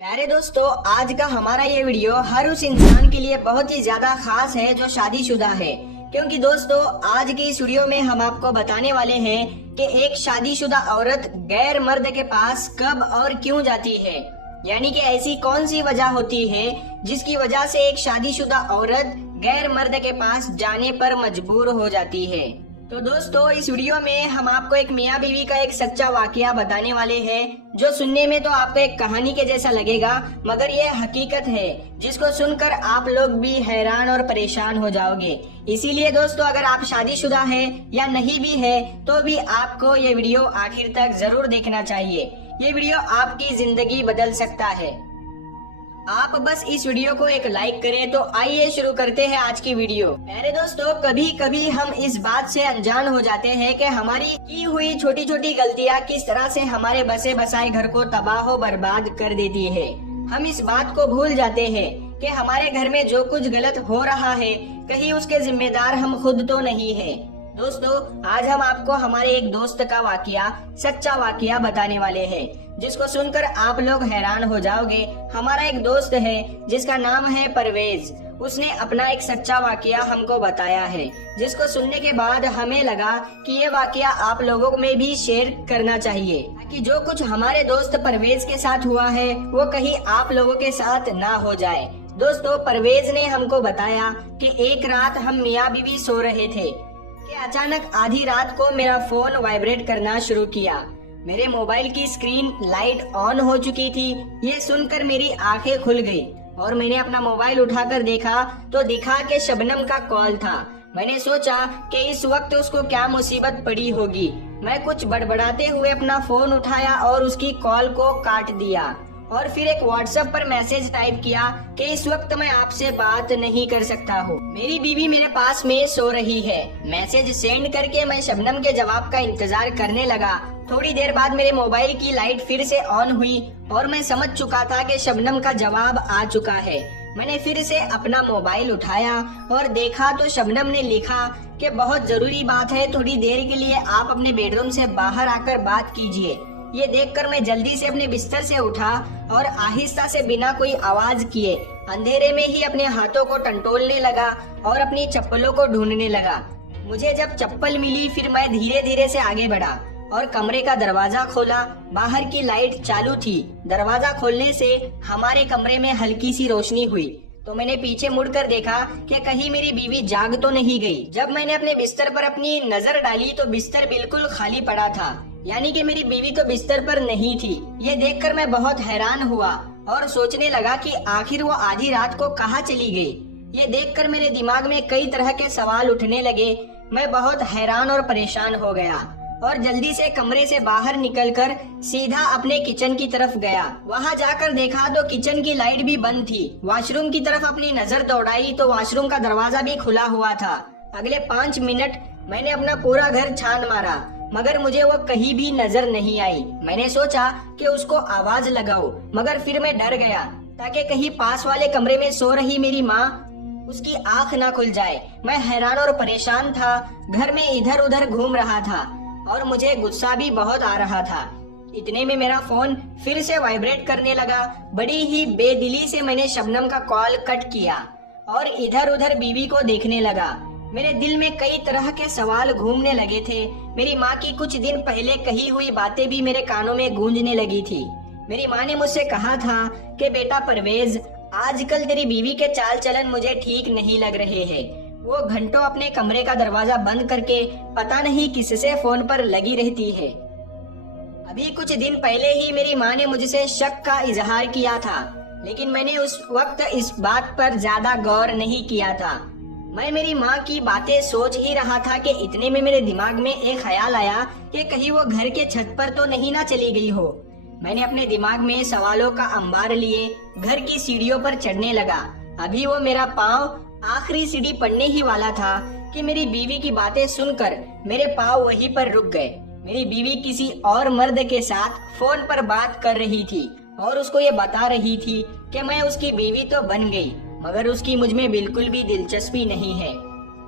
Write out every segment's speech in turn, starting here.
प्यारे दोस्तों, आज का हमारा ये वीडियो हर उस इंसान के लिए बहुत ही ज्यादा खास है जो शादीशुदा है। क्योंकि दोस्तों, आज की इस वीडियो में हम आपको बताने वाले हैं कि एक शादीशुदा औरत गैर मर्द के पास कब और क्यों जाती है। यानी कि ऐसी कौन सी वजह होती है जिसकी वजह से एक शादीशुदा औरत गैर मर्द के पास जाने पर मजबूर हो जाती है। तो दोस्तों, इस वीडियो में हम आपको एक मियाँ बीवी का एक सच्चा वाकया बताने वाले हैं, जो सुनने में तो आपको एक कहानी के जैसा लगेगा, मगर ये हकीकत है जिसको सुनकर आप लोग भी हैरान और परेशान हो जाओगे। इसीलिए दोस्तों, अगर आप शादीशुदा हैं या नहीं भी है तो भी आपको ये वीडियो आखिर तक जरूर देखना चाहिए। ये वीडियो आपकी जिंदगी बदल सकता है। आप बस इस वीडियो को एक लाइक करें। तो आइए शुरू करते हैं आज की वीडियो। प्यारे दोस्तों, कभी कभी हम इस बात से अनजान हो जाते हैं कि हमारी की हुई छोटी छोटी गलतियां किस तरह से हमारे बसे बसाए घर को तबाह बर्बाद कर देती है। हम इस बात को भूल जाते हैं कि हमारे घर में जो कुछ गलत हो रहा है, कहीं उसके जिम्मेदार हम खुद तो नहीं है। दोस्तों, आज हम आपको हमारे एक दोस्त का वाकया, सच्चा वाकया बताने वाले हैं, जिसको सुनकर आप लोग हैरान हो जाओगे। हमारा एक दोस्त है जिसका नाम है परवेज। उसने अपना एक सच्चा वाकया हमको बताया है, जिसको सुनने के बाद हमें लगा कि ये वाकया आप लोगों में भी शेयर करना चाहिए, ताकि जो कुछ हमारे दोस्त परवेज के साथ हुआ है वो कहीं आप लोगों के साथ ना हो जाए। दोस्तों, परवेज ने हमको बताया कि एक रात हम मियाँ बीवी सो रहे थे कि अचानक आधी रात को मेरा फोन वाइब्रेट करना शुरू किया। मेरे मोबाइल की स्क्रीन लाइट ऑन हो चुकी थी। ये सुनकर मेरी आंखें खुल गई और मैंने अपना मोबाइल उठाकर देखा तो दिखा कि शबनम का कॉल था। मैंने सोचा कि इस वक्त उसको क्या मुसीबत पड़ी होगी। मैं कुछ बड़बड़ाते हुए अपना फोन उठाया और उसकी कॉल को काट दिया और फिर एक व्हाट्सएप पर मैसेज टाइप किया कि इस वक्त मैं आपसे बात नहीं कर सकता हूँ, मेरी बीवी मेरे पास में सो रही है। मैसेज सेंड करके मैं शबनम के जवाब का इंतजार करने लगा। थोड़ी देर बाद मेरे मोबाइल की लाइट फिर से ऑन हुई और मैं समझ चुका था कि शबनम का जवाब आ चुका है। मैंने फिर से अपना मोबाइल उठाया और देखा तो शबनम ने लिखा कि बहुत जरूरी बात है, थोड़ी देर के लिए आप अपने बेडरूम से बाहर आकर बात कीजिए। ये देखकर मैं जल्दी से अपने बिस्तर से उठा और आहिस्ता से बिना कोई आवाज किए अंधेरे में ही अपने हाथों को टंटोलने लगा और अपनी चप्पलों को ढूंढने लगा। मुझे जब चप्पल मिली, फिर मैं धीरे धीरे से आगे बढ़ा और कमरे का दरवाजा खोला। बाहर की लाइट चालू थी। दरवाजा खोलने से हमारे कमरे में हल्की सी रोशनी हुई तो मैंने पीछे मुड़कर देखा कि कहीं मेरी बीवी जाग तो नहीं गई। जब मैंने अपने बिस्तर पर अपनी नजर डाली तो बिस्तर बिल्कुल खाली पड़ा था, यानी कि मेरी बीवी तो बिस्तर पर नहीं थी। ये देखकर मैं बहुत हैरान हुआ और सोचने लगा कि आखिर वो आधी रात को कहाँ चली गई। ये देखकर मेरे दिमाग में कई तरह के सवाल उठने लगे। मैं बहुत हैरान और परेशान हो गया और जल्दी से कमरे से बाहर निकलकर सीधा अपने किचन की तरफ गया। वहाँ जाकर देखा तो किचन की लाइट भी बंद थी। वॉशरूम की तरफ अपनी नजर दौड़ाई तो वॉशरूम का दरवाजा भी खुला हुआ था। अगले 5 मिनट मैंने अपना पूरा घर छान मारा, मगर मुझे वो कहीं भी नजर नहीं आई। मैंने सोचा कि उसको आवाज लगाऊं, मगर फिर मैं डर गया ताकि कहीं पास वाले कमरे में सो रही मेरी माँ, उसकी आंख ना खुल जाए। मैं हैरान और परेशान था, घर में इधर उधर घूम रहा था और मुझे गुस्सा भी बहुत आ रहा था। इतने में मेरा फोन फिर से वाइब्रेट करने लगा। बड़ी ही बेदिली से मैंने शबनम का कॉल कट किया और इधर उधर बीवी को देखने लगा। मेरे दिल में कई तरह के सवाल घूमने लगे थे। मेरी माँ की कुछ दिन पहले कही हुई बातें भी मेरे कानों में गूंजने लगी थी। मेरी माँ ने मुझसे कहा था कि बेटा परवेज, आजकल तेरी बीवी के चाल चलन मुझे ठीक नहीं लग रहे हैं। वो घंटों अपने कमरे का दरवाजा बंद करके पता नहीं किससे फोन पर लगी रहती है। अभी कुछ दिन पहले ही मेरी माँ ने मुझसे शक का इजहार किया था, लेकिन मैंने उस वक्त इस बात पर ज्यादा गौर नहीं किया था। मैं मेरी माँ की बातें सोच ही रहा था कि इतने में मेरे दिमाग में एक ख्याल आया कि कहीं वो घर के छत पर तो नहीं ना चली गई हो। मैंने अपने दिमाग में सवालों का अंबार लिए घर की सीढ़ियों पर चढ़ने लगा। अभी वो मेरा पाँव आखिरी सीढ़ी पड़ने ही वाला था कि मेरी बीवी की बातें सुनकर मेरे पाँव वहीं पर रुक गए। मेरी बीवी किसी और मर्द के साथ फोन पर बात कर रही थी और उसको ये बता रही थी कि मैं उसकी बीवी तो बन गई, मगर उसकी मुझ में बिल्कुल भी दिलचस्पी नहीं है।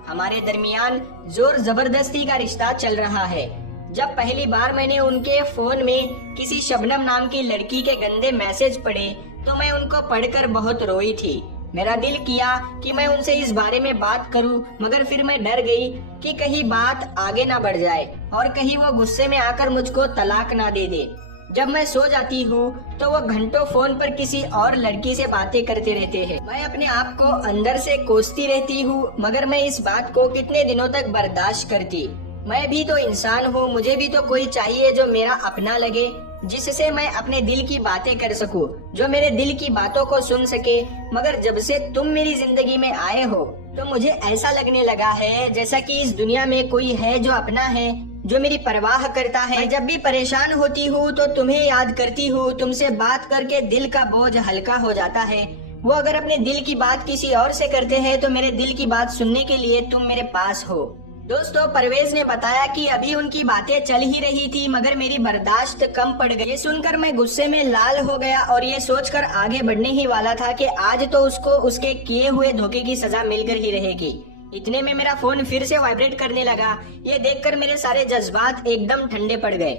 हमारे दरमियान जोर जबरदस्ती का रिश्ता चल रहा है। जब पहली बार मैंने उनके फोन में किसी शबनम नाम की लड़की के गंदे मैसेज पढ़े तो मैं उनको पढ़कर बहुत रोई थी। मेरा दिल किया कि मैं उनसे इस बारे में बात करूं, मगर फिर मैं डर गई कि कहीं बात आगे ना बढ़ जाए और कहीं वो गुस्से में आकर मुझको तलाक ना दे दे। जब मैं सो जाती हूँ तो वो घंटों फोन पर किसी और लड़की से बातें करते रहते हैं। मैं अपने आप को अंदर से कोसती रहती हूँ, मगर मैं इस बात को कितने दिनों तक बर्दाश्त करती। मैं भी तो इंसान हूँ, मुझे भी तो कोई चाहिए जो मेरा अपना लगे, जिससे मैं अपने दिल की बातें कर सकूं, जो मेरे दिल की बातों को सुन सके। मगर जब से तुम मेरी जिंदगी में आए हो तो मुझे ऐसा लगने लगा है जैसा कि इस दुनिया में कोई है जो अपना है, जो मेरी परवाह करता है। मैं जब भी परेशान होती हूँ तो तुम्हें याद करती हूँ, तुमसे बात करके दिल का बोझ हल्का हो जाता है। वो अगर अपने दिल की बात किसी और से करते हैं तो मेरे दिल की बात सुनने के लिए तुम मेरे पास हो। दोस्तों, परवेज ने बताया कि अभी उनकी बातें चल ही रही थी, मगर मेरी बर्दाश्त कम पड़ गई। ये सुनकर मैं गुस्से में लाल हो गया और ये सोचकर आगे बढ़ने ही वाला था कि आज तो उसको उसके किए हुए धोखे की सजा मिलकर ही रहेगी। इतने में मेरा फोन फिर से वाइब्रेट करने लगा। ये देखकर मेरे सारे जज्बात एकदम ठंडे पड़ गए।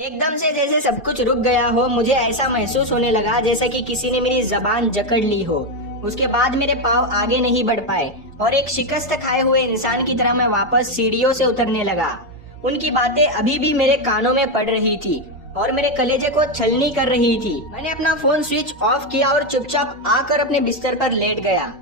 एकदम से जैसे सब कुछ रुक गया हो। मुझे ऐसा महसूस होने लगा जैसा कि किसी ने मेरी जबान जकड़ ली हो। उसके बाद मेरे पाँव आगे नहीं बढ़ पाए और एक शिकस्त खाए हुए इंसान की तरह मैं वापस सीढ़ियों से उतरने लगा। उनकी बातें अभी भी मेरे कानों में पड़ रही थी और मेरे कलेजे को छलनी कर रही थी। मैंने अपना फोन स्विच ऑफ किया और चुपचाप आकर अपने बिस्तर पर लेट गया।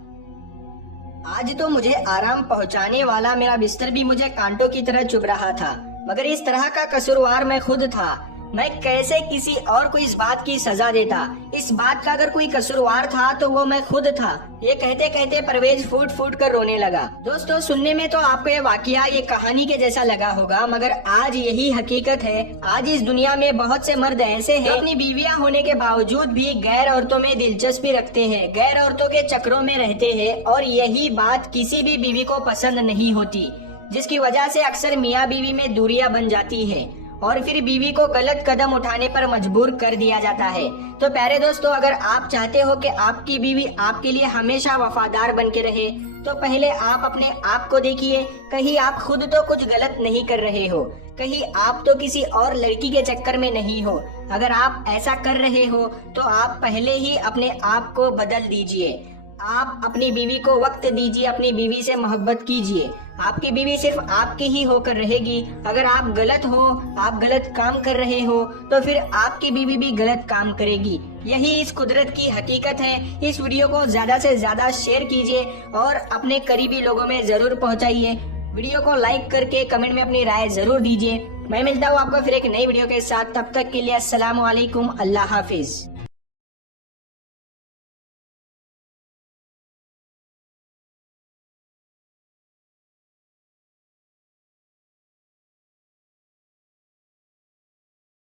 आज तो मुझे आराम पहुंचाने वाला मेरा बिस्तर भी मुझे कांटों की तरह चुभ रहा था, मगर इस तरह का कसूरवार मैं खुद था। मैं कैसे किसी और को इस बात की सजा देता? इस बात का अगर कोई कसूरवार था तो वो मैं खुद था। ये कहते कहते परवेज फूट फूट कर रोने लगा। दोस्तों, सुनने में तो आपको ये वाकया ये कहानी के जैसा लगा होगा, मगर आज यही हकीकत है। आज इस दुनिया में बहुत से मर्द ऐसे हैं जो अपनी बीवियां होने के बावजूद भी गैर औरतों में दिलचस्पी रखते हैं, गैर औरतों के चक्रों में रहते हैं और यही बात किसी भी बीवी को पसंद नहीं होती, जिसकी वजह से अक्सर मियाँ बीवी में दूरियां बन जाती है और फिर बीवी को गलत कदम उठाने पर मजबूर कर दिया जाता है। तो प्यारे दोस्तों, अगर आप चाहते हो कि आपकी बीवी आपके लिए हमेशा वफादार बन के रहे तो पहले आप अपने आप को देखिए। कहीं आप खुद तो कुछ गलत नहीं कर रहे हो, कहीं आप तो किसी और लड़की के चक्कर में नहीं हो। अगर आप ऐसा कर रहे हो तो आप पहले ही अपने आप को बदल दीजिए। आप अपनी बीवी को वक्त दीजिए, अपनी बीवी से मोहब्बत कीजिए। आपकी बीवी सिर्फ आपकी ही होकर रहेगी। अगर आप गलत हो, आप गलत काम कर रहे हो तो फिर आपकी बीवी भी गलत काम करेगी। यही इस कुदरत की हकीकत है। इस वीडियो को ज्यादा से ज्यादा शेयर कीजिए और अपने करीबी लोगों में जरूर पहुंचाइए। वीडियो को लाइक करके कमेंट में अपनी राय जरूर दीजिए। मैं मिलता हूँ आपको फिर एक नई वीडियो के साथ। तब तक के लिए अस्सलाम वालेकुम, अल्लाह हाफिज।